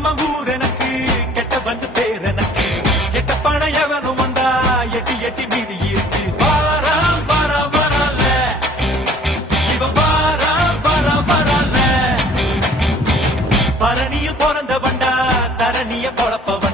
நம்ம ஊர் எனக்கு கெட்ட வந்து பேர் எனக்கு கெட்ட பணம் எவனும் வந்தா எட்டி எட்டி மீதி இருக்கு வாரா வாரா வரல இவன் வாரா வாரா வரல பரணியில் பிறந்த வண்டா தரணிய பொழப்பவ